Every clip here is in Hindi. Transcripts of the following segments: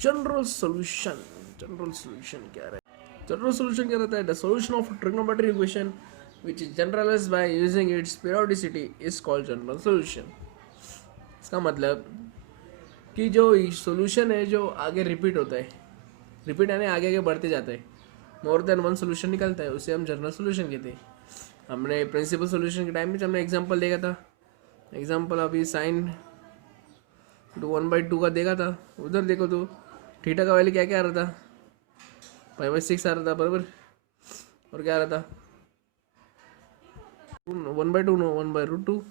General solution. जनरल सोल्यूशन क्या है? जनरल सोल्यूशन क्या रहता है? The solution of trigonometry equation which is generalized by using its periodicity is called general solution. इसका मतलब कि जो सोल्यूशन है जो आगे रिपीट होता है, रिपीट यानी आगे आगे बढ़ते जाता है, मोर देन वन सोल्यूशन निकलता है, उसे हम जनरल सोल्यूशन कहते हैं। हमने प्रिंसिपल सोल्यूशन के टाइम में हमने एग्जांपल देखा था। एग्जांपल अभी साइन 1/2 का देखा था। उधर देखो तो थीटा का वैल्यू क्या क्या आ रहा था? π/6 आ रहा था, बराबर। और क्या आ रहा था? 1/2 नो 1/√2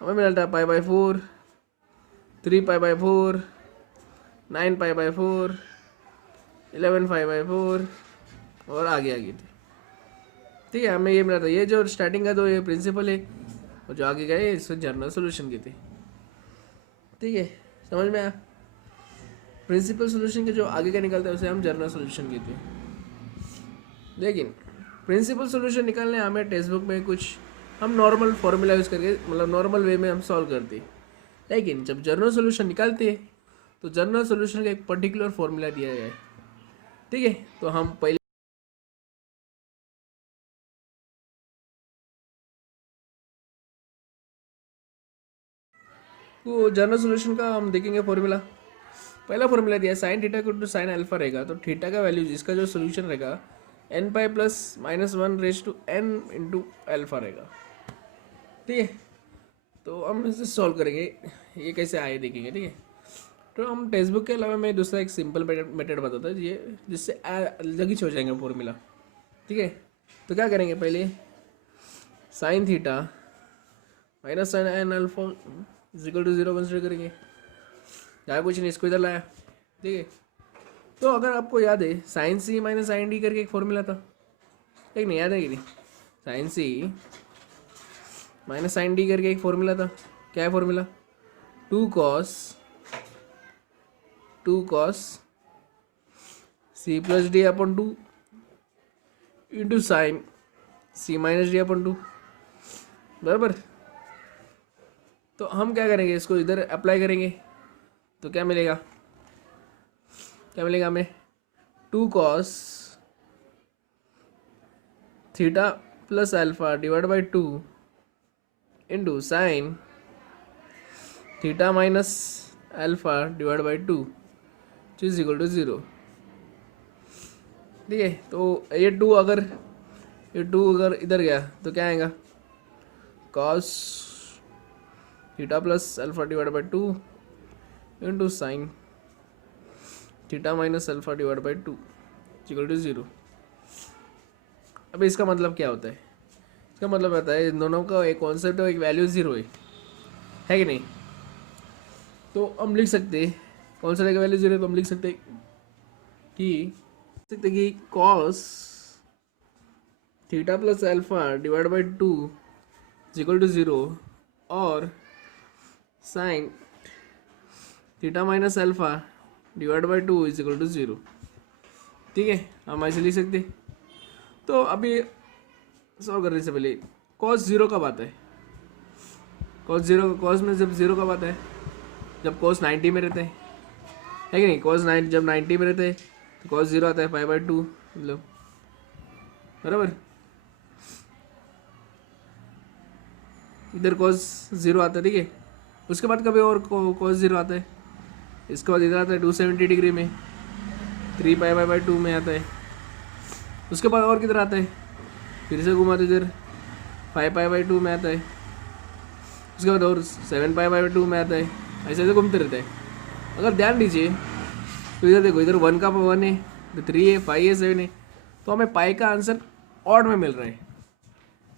हमें मिला था π/4, 3π/4, 9π/4, 11π/4 और आगे आगे थी। ठीक है, हमें ये मिला था। ये जो स्टार्टिंग का तो ये प्रिंसिपल है और जो आगे गए इसको जनरल सोल्यूशन कहते हैं। ठीक है, समझ में आया? प्रिंसिपल सोल्यूशन के जो आगे का निकलता है उसे हम जनरल सोल्यूशन कहते हैं। लेकिन प्रिंसिपल सोल्यूशन निकालने हमें टेक्स्ट बुक में कुछ हम नॉर्मल फॉर्मूला यूज़ करके, मतलब नॉर्मल वे में हम सॉल्व करते हैं। लेकिन जब जनरल सोल्यूशन निकालते हैं तो जनरल सोल्यूशन का एक पर्टिकुलर फॉर्मूला दिया गया है। ठीक है, तो हम पहले तो जनरल सोल्यूशन का हम देखेंगे फॉर्मूला। पहला फॉर्मूला दिया साइन थीटा को टू साइन अल्फा रहेगा, तो थीटा का वैल्यू जिसका जो सोल्यूशन रहेगा n π + -1/n × अल्फा रहेगा। ठीक है, तो हम इसे सॉल्व करेंगे। ये कैसे आए देखेंगे। ठीक है, तो हम टेक्स्ट बुक के अलावा मैं दूसरा एक सिंपल मेथड बताता है ये, जिससे अलग ही हो जाएगा फॉर्मूला। ठीक है, तो क्या करेंगे, पहले sine theta minus sine n alpha equal to 0 consider करेंगे। क्या कुछ नहीं, इसको इधर लाया। ठीक है, तो अगर आपको याद है sign C minus sign D करके एक फॉर्मूला था, एक नहीं याद है कि नहीं? Sign C minus sign D करके एक फॉर्मूला था। क्या है formula? 2 cos c + d/2 into sine c - d/2, बराबर। तो हम क्या करेंगे, इसको इधर अप्लाई करेंगे तो क्या मिलेगा? क्या मिलेगा हमें? 2 cos theta + alpha /2 into sine theta minus alpha /2 is equal to 0। ठीक है, तो ये 2 अगर इधर गया तो क्या आएगा? cos theta + alpha /2 into sine theta minus alpha /2 equal to 0। अब इसका मतलब क्या होता है? इसका मतलब होता है इन दोनों का एक कॉन्सेप्ट है, एक वैल्यू 0 है कि नहीं? तो हम लिख सकते हैं कौन सा वैल्यू 0 है, तो हम लिख सकते हैं कि cos theta + alpha /2 equal to 0 और sine theta minus alpha /2 is equal to 0। ठीक है, हम ऐसे लिख सकते। तो अभी सॉल्व करने से पहले cos 0 कब आता है? cos में जब 0 कब आता है? जब cos 90 में रहता है कि नहीं? जब 90 में रहता है तो cos 0 आता है π/2, मतलब, बराबर। इधर cos 0 आता है। ठीक है, उसके बाद कभी और cos 0 आता है। इसके बाद इधर आता है 270 डिग्री में, 3π/2 में आता है। उसके बाद और किधर आता है? फिर से घुमा तो इधर 5π/2 में आता है। उसके बाद और 7π/2 में आता है। ऐसे ऐसे घूमते रहता है। अगर ध्यान दीजिए तो इधर देखो, इधर 1 का 1 है, इधर 3 है, 5 है, 7 है, तो हमें पाई का आंसर ऑड में मिल रहा है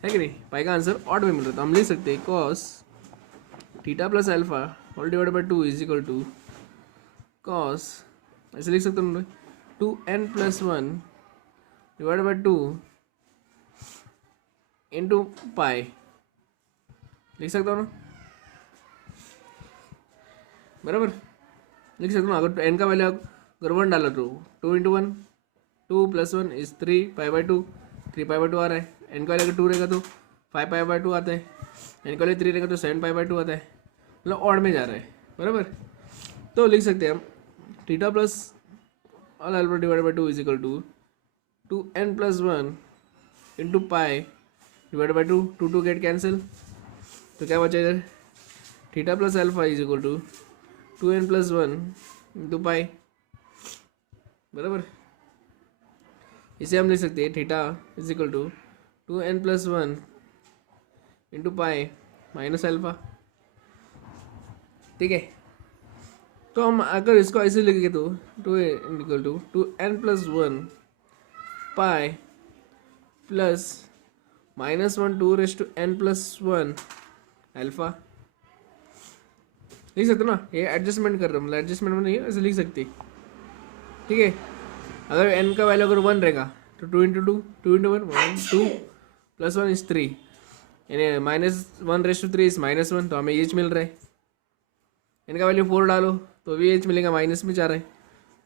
कि नहीं? पाई का आंसर ऑड में मिल रहा है, तो हम लिख सकते हैं cos theta + alpha /2 is equal to cos, ऐसे लिख सकते हैं 2n + 1 /2 इंटू पाई, लिख सकता हूँ ना, बराबर। लिख सकता हूँ। अगर n का वैल्यू अगर 1 डालो तो 2 × 1 2 + 1 इज 3π/2, 3π/2 आ रहा है। n का वैल्यू अगर 2 रहेगा तो 5π/2 आता है। n का वैल्यू 3 रहेगा तो 7π/2 आता है, मतलब ऑड में जा रहा है, बराबर। तो लिख सकते हैं हम theta + all alpha divide by 2 is equal to 2n+1 into pi divide by 2, 2 get cancel, तो क्या बचा इधर, theta plus alpha is equal to 2n+1 into pi, बराबर। इसे हम लिख सकते हैं theta is equal to 2n+1 into pi minus alpha, ठीक है। तो हम अगर इसको ऐसे लिखेंगे तो 2n+1 पाई प्लस -1 2n+1 अल्फा लिख सकते ना। ये एडजस्टमेंट कर रहा हूँ, मतलब एडजस्टमेंट में नहीं ऐसे लिख सकते, ठीक है। अगर n का वैल्यू अगर 1 रहेगा तो 2 × 2 2 × 1 1 2 + 1 इज 3, यानी -1/3 इज -1, तो हमें एच मिल रहा है। n का वैल्यू 4 डालो तो भी एच मिलेगा, माइनस में जा रहा है,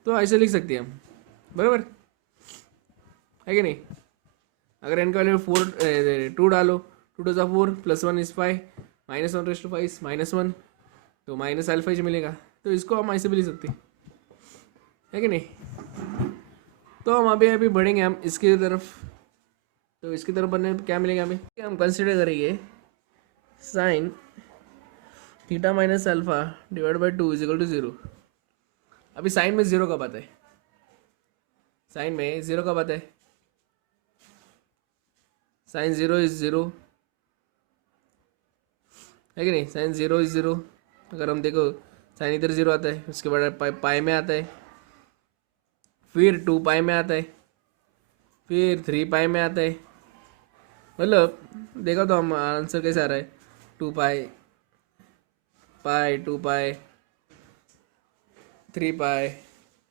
तो ऐसे लिख सकते हैं हम, बराबर है कि नहीं। अगर n का वैल्यू 2 डालो, 2 × 4 + 1 इज 5, -1/5 इज -1, तो माइनस अल्फा ही मिलेगा, तो इसको हम ऐसे भी लिख सकते हैं, है कि नहीं। तो हम अभी बढ़ेंगे हम इसकी तरफ, तो इसकी तरफ बढ़ने क्या मिलेगा हमें, हम कंसिडर करेंगे sine theta minus alpha divide by 2 is equal to 0। अभी साइन में 0 कब आता है, साइन में 0 कब आता है, साइन 0 इज 0, है कि नहीं। साइन 0 इज 0, अगर हम देखो साइन इधर 0 आता है, उसके बाद पाई में आता है, फिर 2 पाई में आता है, फिर 3 पाई में आता है, मतलब देखो तो हम आंसर कैसे आ रहा है, 2 पाई 2 पाई 3 पाई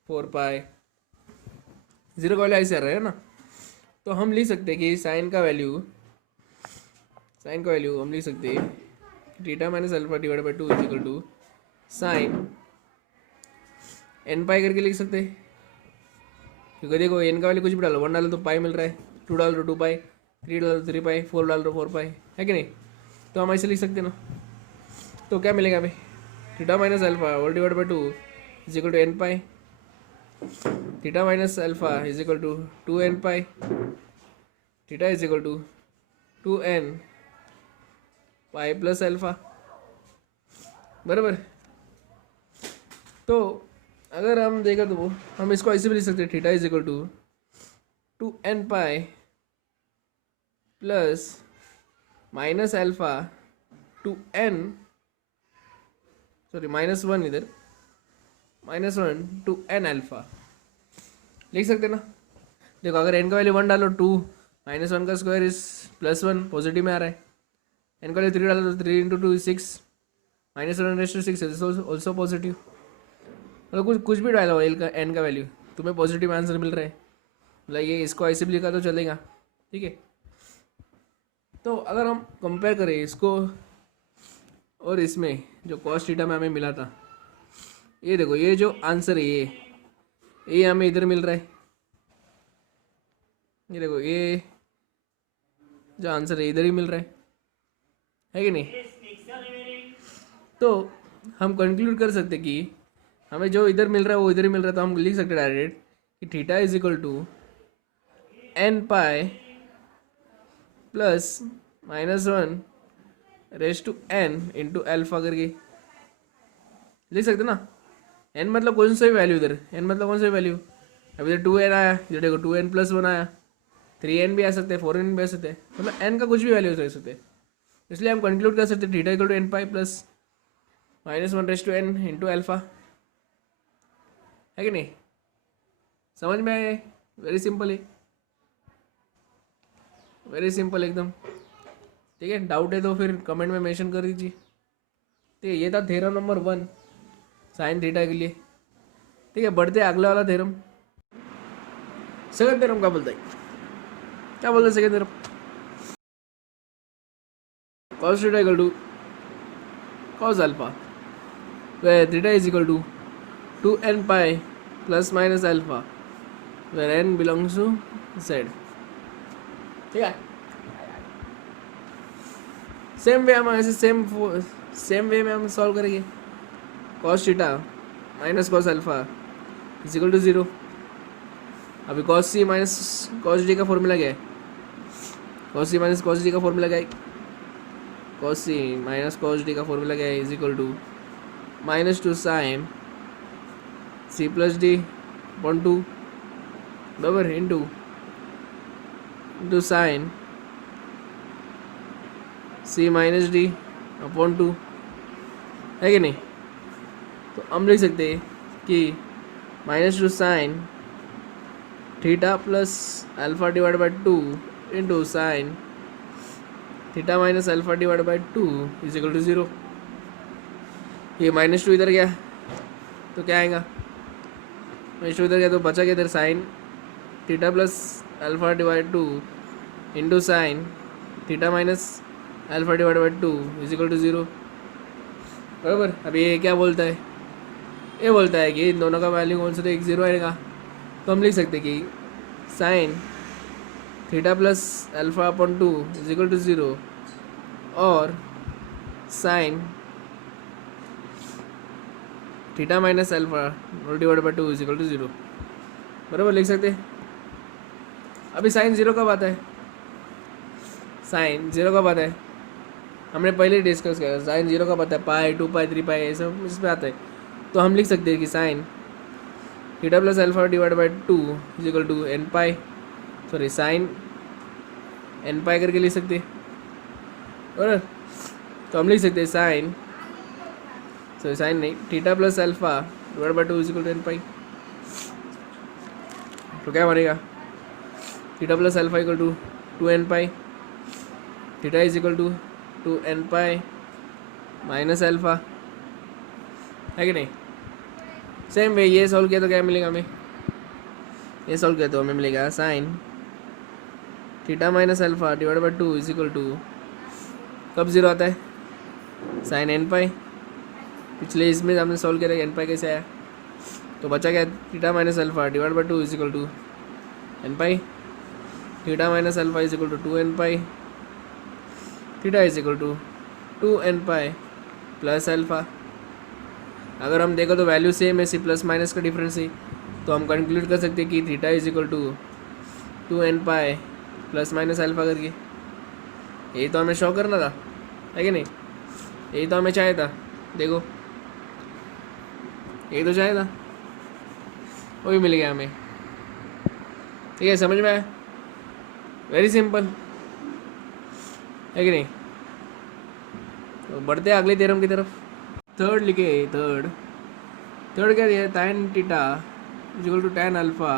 4 पाई, 0 का वैल्यू ऐसे आ रहा है ना। तो हम लिख सकते हैं कि साइन का वैल्यू हम लिख सकते हैं theta minus alpha divide by 2 is equal to sine n pi करके लिख सकते हैं, क्योंकि देखो n का वैल्यू कुछ भी डालो, 1 डालो तो पाई मिल रहा है, 2 डालो तो 2 पाई, 3 डालो तो 3 पाई, 4 डालो तो 4 पाई, है कि नहीं। तो हम ऐसे लिख सकते हैं ना। तो क्या मिलेगा हमें, theta minus alpha whole divide by 2 is equal to n pi, theta minus alpha is equal to 2n pi, theta is equal to 2n pi plus alpha, बराबर। तो अगर हम देखा तो हम इसको ऐसे भी लिख सकते हैं, theta is equal to 2n pi plus minus alpha 2n, sorry -1 इधर, -1 2n अल्फा लिख सकते ना। देखो अगर n का वैल्यू 1 डालो 2 -1 का स्क्वायर इज +1, पॉजिटिव में आ रहा है, n का वैल्यू 3 डालो तो 3 × 2 इज 6, -1/6 इज ऑल्सो पॉजिटिव, मतलब कुछ भी डालो n का वैल्यू तुम्हें पॉजिटिव आंसर मिल रहा है, मतलब ये इसको ऐसे भी लिखा तो चलेगा, ठीक है। तो अगर हम कंपेयर करें इसको और इसमें जो कॉस थीटा में हमें मिला था, ये देखो ये जो आंसर है ये हमें इधर मिल रहा है, ये देखो ये जो आंसर है इधर ही मिल रहा है कि नहीं। तो हम कंक्लूड कर सकते कि हमें जो इधर मिल रहा है वो इधर ही मिल रहा है, तो हम लिख सकते डायरेक्ट कि theta is equal to n pi plus -1 raise to n into alpha करके लिख सकते ना। n मतलब कौन सा वैल्यू इधर, n मतलब कौन सा वैल्यू, अभी इधर 2n आया, इधर देखो 2n+1 आया, 3n भी आ सकते हैं, 4n भी आ सकते हैं, मतलब n का कुछ भी वैल्यू रह सकते हैं। इसलिए हम कंक्लूड कर सकते हैं theta equal to n pi plus -1 raise to n into alpha, है कि नहीं। समझ में आए, वेरी सिंपल है, वेरी सिंपल एकदम, ठीक है। डाउट है तो फिर कमेंट में मेंशन कर दीजिए। ठीक है, ये था थ्योरम नंबर 1 साइन थीटा के लिए, ठीक है। बढ़ते अगला वाला थ्योरम, सेकंड थ्योरम क्या बोलता है, क्या बोलते हैं second theorem, cos theta equal to cos alpha where theta is equal to 2n pi plus minus alpha where n belongs to z, ठीक है। सेम वे हम ऐसे सेम वे में हम सॉल्व करेंगे, cos theta minus cos alpha is equal to 0, अभी cos C minus cos D का फॉर्मूला क्या है? Cos C minus cos D का फॉर्मूला क्या है? Cos C minus cos D का फॉर्मूला क्या है? Is equal to -2 sine C plus D upon 2 बराबर into sine C minus D upon 2 है कि नहीं? तो हम लिख सकते हैं कि -2 sine theta plus alpha divide by 2 into sine theta minus alpha divide by 2 is equal to 0। ये -2 इधर गया तो क्या आएगा? -2 इधर गया तो बचा क्या इधर? Sine theta plus alpha divide 2 into sine theta minus alpha divide by 2 is equal to 0 बराबर। अभी ये क्या बोलता है? ये बोलता है कि इन दोनों का वैल्यू कौन सा? तो एक 0 आएगा। तो हम लिख सकते हैं कि sine theta plus alpha upon 2 is equal to 0 और sine theta minus alpha divide by 2 is equal to 0 बराबर लिख सकते हैं। अभी साइन 0 कब आता है? साइन 0 कब आता है? हमने पहले डिस्कस किया। साइन 0 कब आता है? पाई 2 पाई 3 पाई ऐसा इसमें आता है। तो हम लिख सकते हैं कि sine theta plus alpha divide by 2 is equal to n pi sorry sine n pi करके लिख सकते हैं बराबर। तो हम लिख सकते हैं साइन साइन नहीं theta plus alpha divide by 2 is equal to n pi. तो क्या बनेगा? Theta plus alpha equal to 2n pi theta is equal to 2n pi minus alpha है कि नहीं? सेम वे ये सॉल्व किया तो क्या मिलेगा हमें? ये सॉल्व किया तो हमें मिलेगा sine theta minus alpha divide by 2 is equal to कब 0 आता है? Sine n pi. पिछले इसमें हमने सॉल्व किया था एन पाई कैसे आया? तो बचा क्या? Theta minus alpha divide by 2 is equal to n pi theta minus alpha is equal to 2n pi theta is equal to 2n pi plus alpha. अगर हम देखो तो वैल्यू सेम है, सिर्फ प्लस माइनस का डिफरेंस है। तो हम कंक्लूड कर सकते हैं कि theta is equal to 2n pi plus minus alpha करके। यही तो हमें शो करना था है कि नहीं? यही तो हमें चाहिए था। देखो यही तो चाहिए था, वो भी मिल गया हमें। ठीक है, समझ में आया? वेरी सिंपल है कि नहीं? तो बढ़ते हैं अगले थ्योरम की तरफ। थर्ड लिखे। थर्ड क्या दिया? tan theta is equal to tan alpha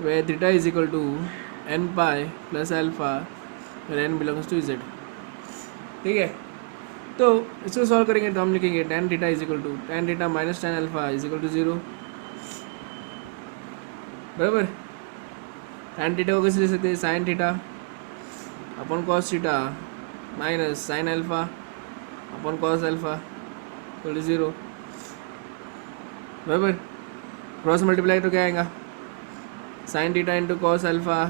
where theta is equal to n pi plus alpha where n belongs to z। ठीक है, तो इसको सॉल्व करेंगे तो हम लिखेंगे tan theta is equal to tan theta minus tan alpha is equal to 0 बराबर। tan थीटा को कैसे ले सकते हैं? Sine theta upon cos theta minus sine alpha upon cos alpha equal to 0 बराबर। क्रॉस मल्टीप्लाई तो क्या आएगा? Sine theta into cos alpha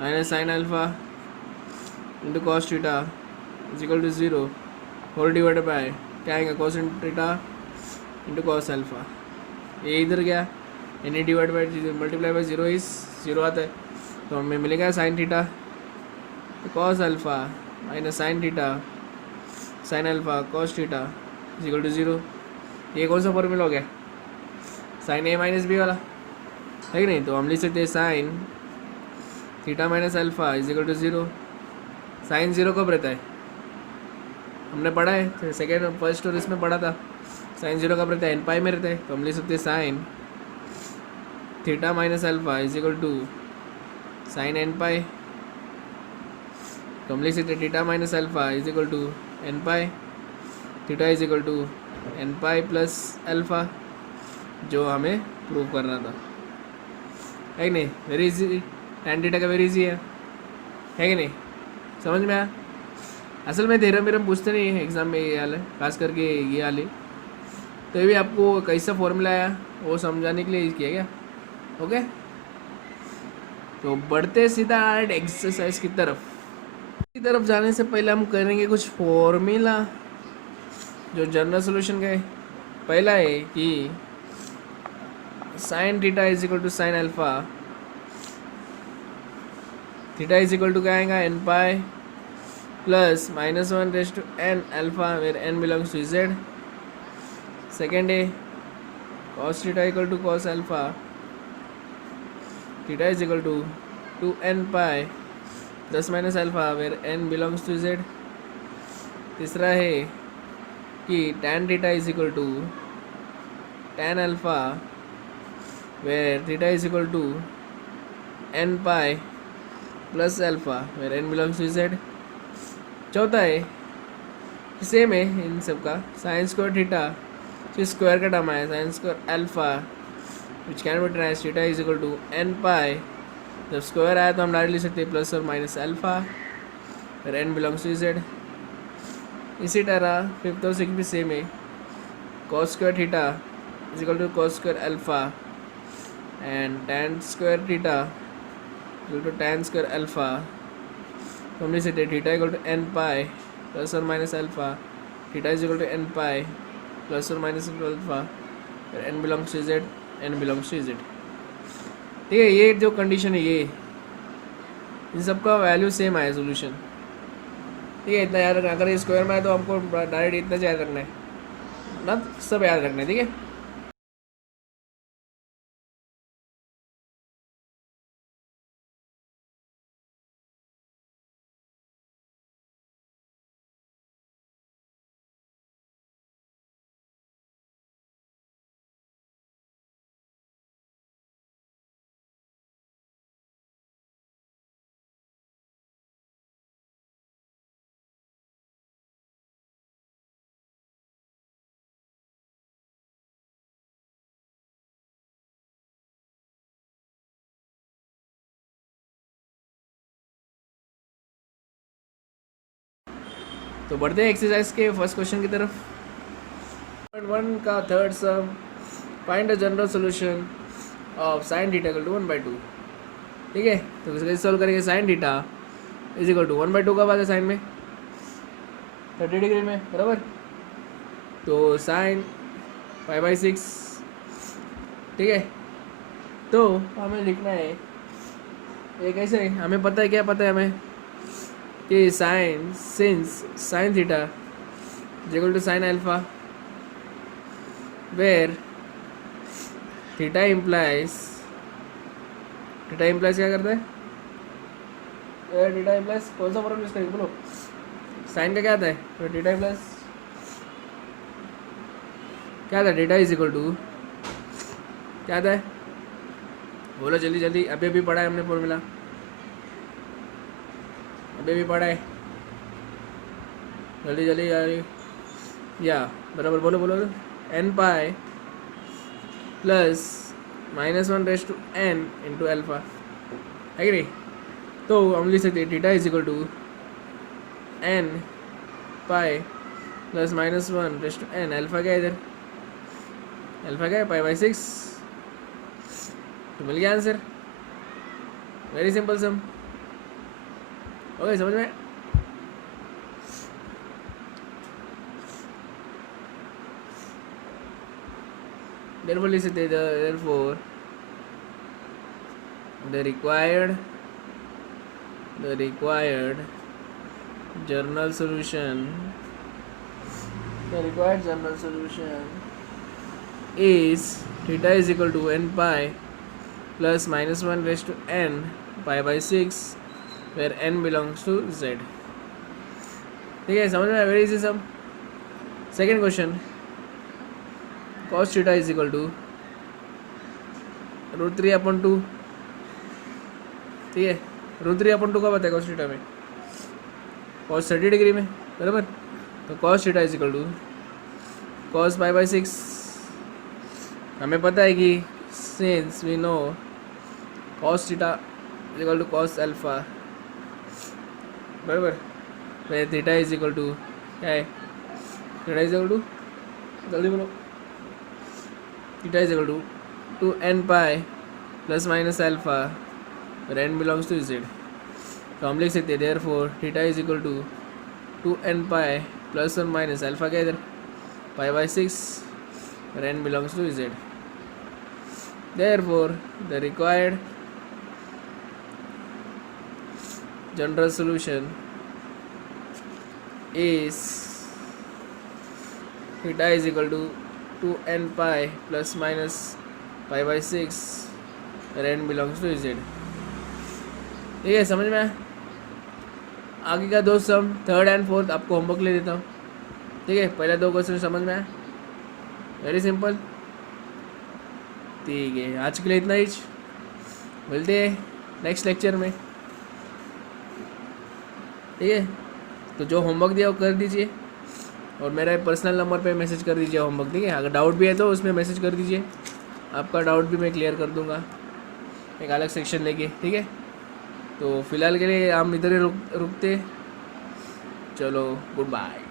minus sine alpha into cos theta is equal to 0 whole divided by क्या आएगा? Cos theta into cos alpha. ये इधर गया, any divide by multiply by 0 is 0 आता है। तो हमें मिलेगा sine theta cos alpha minus sine theta sine alpha cos theta is equal to 0। ये कौन सा फॉर्मूला हो गया? साइन ए माइनस बी वाला है कि नहीं? तो हम लिख सकते हैं sine theta minus alpha is equal to 0। Sine 0 कब रहता है? हमने पढ़ा है सेकेंड फर्स्ट और इसमें पढ़ा था। साइन 0 कब रहता है? एन पाई में रहता है। तो हम लिख सकते हैं sine theta minus alpha is equal to sine n pi. तो हम लिख सकते हैं theta minus alpha is equal to n pi theta is equal to n pi plus alpha, जो हमें प्रूव करना था है कि नहीं? Very easy. tan थीटा का वेरी इजी है कि नहीं? समझ में आया? असल में थ्योरम मेरम पूछते नहीं है एग्जाम में, ये वाले खास करके ये वाले। तो ये भी आपको कैसा फॉर्मूला आया वो समझाने के लिए किया गया। ओके, तो बढ़ते सीधा एक्सरसाइज की तरफ जाने से पहले हम करेंगे कुछ फॉर्मूला जो जनरल सॉल्यूशन का है। पहला है कि sine theta is equal to sine alpha, theta is equal to क्या आएगा n pi plus minus one raise to n alpha where n belongs to z. Second है cos theta equal to cos alpha, theta is equal to 2n pi plus minus alpha where n belongs to z. तीसरा है कि tan theta is equal to tan alpha where theta is equal to n pi plus alpha where n belongs to z. चौथा है सेम है इन सब का साइन स्क्वायर थीटा, फिर स्क्वायर का टर्म है sine square alpha which can be trans theta is equal to n pi. जब स्क्वायर आया तो हम डायरेक्ट लिख सकते हैं प्लस और माइनस अल्फा फिर n बिलोंग्स टू z. इसी तरह फिफ्थ और सिक्स भी सेम है cos square theta is equal to cos square alpha and tan square theta equal to tan square alpha. तो हम लिख सकते हैं theta equal to n pi plus और minus alpha, theta is equal to n pi plus और minus alpha, n belongs to z, n belongs to z. ठीक है, ये जो कंडीशन है ये इन सब का वैल्यू सेम आया सोल्यूशन. ठीक है, इतना याद रखना. अगर ये स्क्वायर में है तो हमको डायरेक्ट इतना याद रखना है ना, सब याद रखना है. ठीक है, तो बढ़ते हैं एक्सरसाइज के फर्स्ट क्वेश्चन की तरफ. 1 का third sum, find the general solution of sine theta equal to 1/2. ठीक है, तो कैसे सॉल्व करेंगे. Sine theta is equal to 1/2 का बात है साइन में 30 डिग्री में बराबर. तो साइन π/6. ठीक है, तो हमें लिखना है ये कैसे. हमें पता है, क्या पता है हमें कि sine since sine theta is equal to sine alpha where theta implies क्या करता है. थीटा इम्प्लाइज कौन सा फॉर्मूला यूज करेंगे बोलो. साइन का क्या आता है तो थीटा इम्प्लाइज क्या आता है. थीटा इज इक्वल टू क्या आता है बोलो जल्दी जल्दी. अभी अभी पढ़ा है हमने फॉर्मूला, अभी भी पढ़ा है. जल्दी जल्दी यार, या बराबर बोलो बोलो. n pi plus minus one raise to n into alpha है कि नहीं. तो हम लिख सकते हैं theta is equal to n pi plus minus one raise to n. Alpha क्या है इधर, अल्फा क्या है π/6. तो मिल गया आंसर. वेरी सिंपल सम. ओके, समझ में. therefore लिख सकते हैं therefore the required general solution is theta is equal to n pi plus minus 1 raised to n π/6 where n belongs to z. ठीक है, समझ में. वेरी इजी सब. Second question, cos theta is equal to √3/2. ठीक है, √3/2 का बताया cos थीटा में cos 30 डिग्री में बराबर. तो cos theta is equal to cos π/6. हमें पता है कि since we know cos theta is equal to cos alpha बराबर. फिर थीटा इज इक्वल टू क्या है, थीटा इज इक्वल टू जल्दी बोलो. Theta is equal to 2n pi plus minus alpha और n बिलोंग्स टू z. तो हम लिख सकते हैं therefore theta is equal to 2n pi plus और माइनस अल्फा क्या इधर π/6 और n belongs to z. Therefore, the required general solution is theta is equal to 2n pi plus minus pi by 6 where n belongs to z. ठीक है, समझ में आया? आगे का दो सम थर्ड एंड फोर्थ आपको होमवर्क ले देता हूँ. ठीक है, पहले दो क्वेश्चन समझ में आया, वेरी सिंपल. ठीक है, आज के लिए इतना ही. मिलते हैं नेक्स्ट लेक्चर में. ठीक है, तो जो होमवर्क दिया वो कर दीजिए और मेरा पर्सनल नंबर पे मैसेज कर दीजिए होमवर्क. ठीक है, अगर डाउट भी है तो उसमें मैसेज कर दीजिए, आपका डाउट भी मैं क्लियर कर दूंगा एक अलग सेक्शन लेके. ठीक है, तो फिलहाल के लिए हम इधर ही रुकते. चलो, गुड बाय.